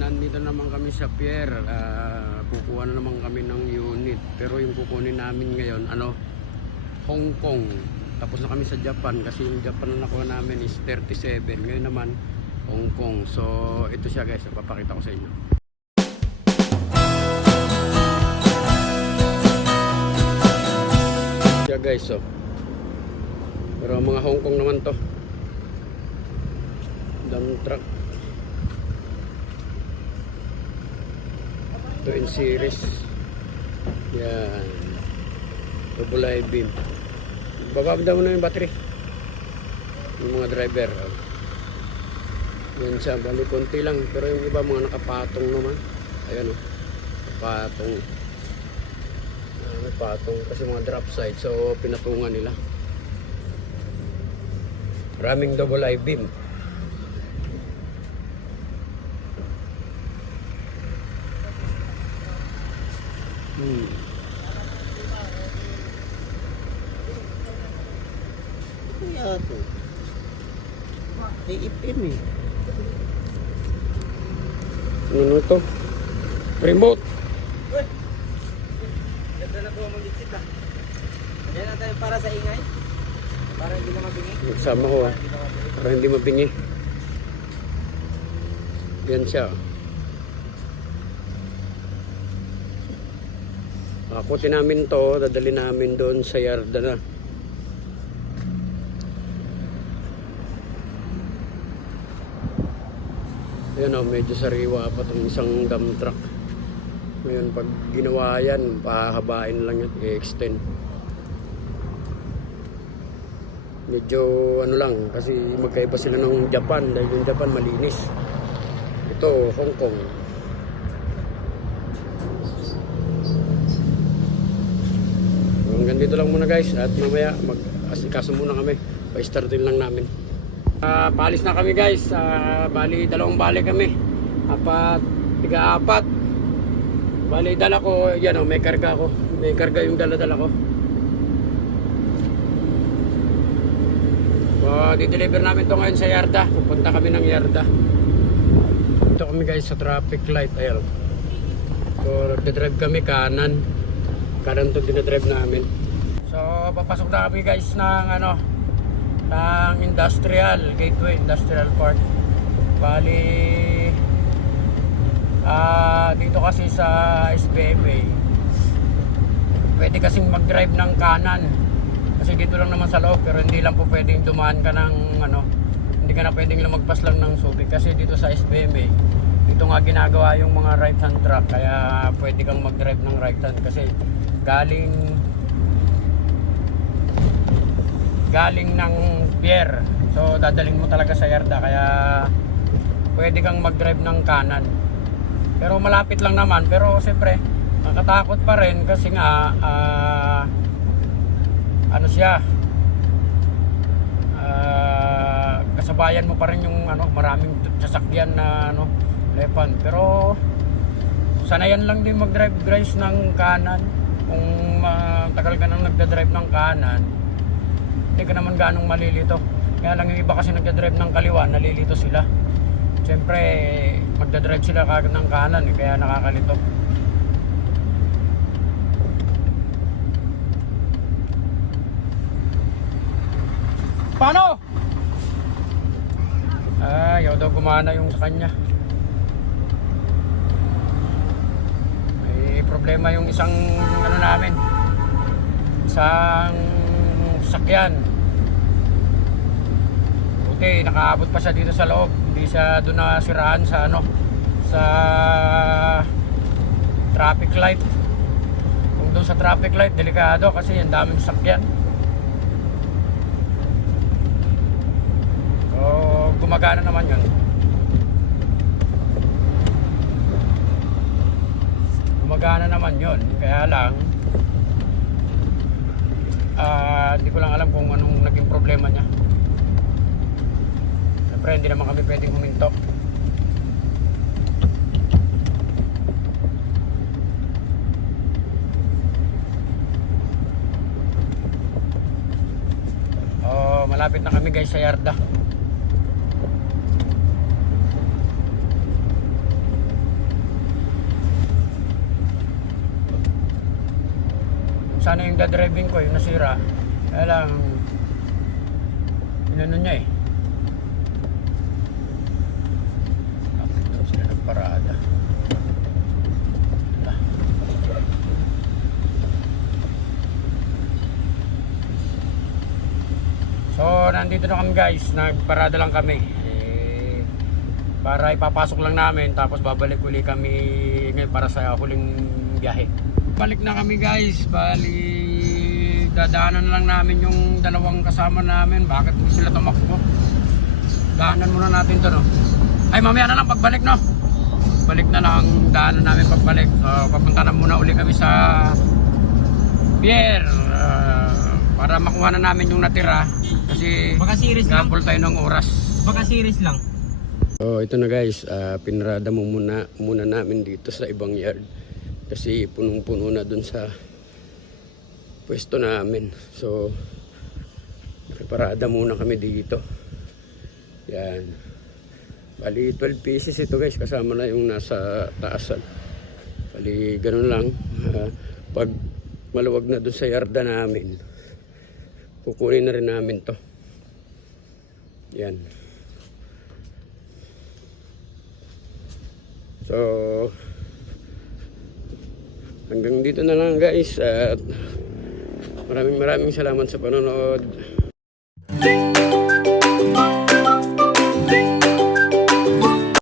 nandito naman kami sa pier. Ah, kukuha na naman kami ng unit. Pero yung kukunin namin ngayon, ano, Hong Kong. Tapos na kami sa Japan kasi yung Japan na nakuha namin is 37. Ngayon naman, Hong Kong. So, ito siya guys. Papakita ko sa inyo. Siya guys, oh. Pero mga Hong Kong naman to. Dump truck. Ito in series. Yan. I beam. Baba daw na yung battery. Yung mga driver. oh. Yan siya. Bali konti lang. Pero yung iba mga nakapatong naman. Ayan o. Patong. Ah, may patong. Kasi mga drop side. So pinatungan nila. Maraming double I beam. Hmm. Kaya to. AFM eh. Ano to? Remote. Ganda na po ang digit ah. Yan na tayo para sa ingay. Para hindi na mabingi. Sama ko ah. Para hindi mabingi. Yan siya. Akutin namin to, dadali namin doon sa yarda na. Yan o, medyo sariwa pa itong isang dump truck. Ngayon, pag ginawa yan, pahabain lang yan, i-extend. Medyo ano lang, kasi magkaiba sila ng Japan, dahil yung Japan malinis. Ito, Hong Kong. Hanggang dito lang muna guys, at mamaya mag-asikaso muna kami. Pa-startin lang namin. Ah, paalis na kami guys. Ah, bali dalawang bali kami. Apat, tiga apat. Bali dala ko, yan o, may karga ko. May karga yung dala-dala ko. So, di-deliver namin to ngayon sa Yarda. Pupunta kami ng Yarda. Ito kami guys sa traffic light. Ayan. So, nagdadrive kami kanan. Kanan to dinadrive namin. So, papasok na kami guys ng ano, ng industrial gateway industrial park. Bali ah dito kasi sa SBMA pwede kasing mag drive ng kanan. Kasi dito lang naman sa loob pero hindi lang po pwedeng dumaan ka ng ano hindi ka na pwedeng lumagpas lang ng Subic. Kasi dito sa SBMA ito nga ginagawa yung mga right hand truck kaya pwede kang mag drive ng right hand kasi galing galing ng pier. So dadaling mo talaga sa yarda kaya pwede kang mag-drive ng kanan. Pero malapit lang naman pero siyempre nakakatakot pa rin kasi nga ah, ano siya ah, kasabayan mo pa rin yung ano maraming sasakyan na ano lepan pero sanayan lang din mag-drive guys ng kanan kung matagal ka nang nagda-drive ng kanan hindi ka naman ganong malilito. Kaya lang yung iba kasi nagdadrive ng kaliwa, nalilito sila. Siyempre, magdadrive sila kagad ng kanan, eh, kaya nakakalito. Paano? Ayaw daw gumana yung kanya. May problema yung isang ano namin. Isang sakyan. Okay, nakaabot pa siya dito sa loob. Hindi siya doon nasiraan sa ano sa traffic light. Kung doon sa traffic light, delikado kasi ang daming sakyan. So, gumagana naman yun. Gumagana naman yun. Kaya lang, Ah, hindi ko lang alam kung anong naging problema niya. Siyempre, hindi naman kami pwedeng huminto. Oh, malapit na kami guys sa Yarda. Sana yung dadriving ko yung nasira. Kaya lang, inano niya eh. So, nandito na kami guys. Nagparada lang kami. Eh, para ipapasok lang namin. Tapos babalik uli kami ngayon para sa huling biyahe. Balik na kami guys. Bali, dadaanan lang namin yung dalawang kasama namin. Bakit hindi sila tumakbo? Daanan muna natin to no. Ay, mamaya na lang pagbalik no. Balik na lang daanan namin pagbalik. So, papunta na muna uli kami sa pier. ah, para makuha na namin yung natira. Kasi Baka series lang. Gabol tayo ng oras. Baka series lang. So ito na guys, ah, pinarada mo muna, muna namin dito sa ibang yard. Kasi punong-puno na dun sa pwesto namin. So, preparada muna kami dito. Yan. Bali 12 pieces ito guys, kasama na yung nasa taasan. Bali ganun lang. Ah, pag maluwag na dun sa yarda namin, kukunin na rin namin to. Yan. So, hanggang dito na lang guys. At maraming maraming salamat sa panonood.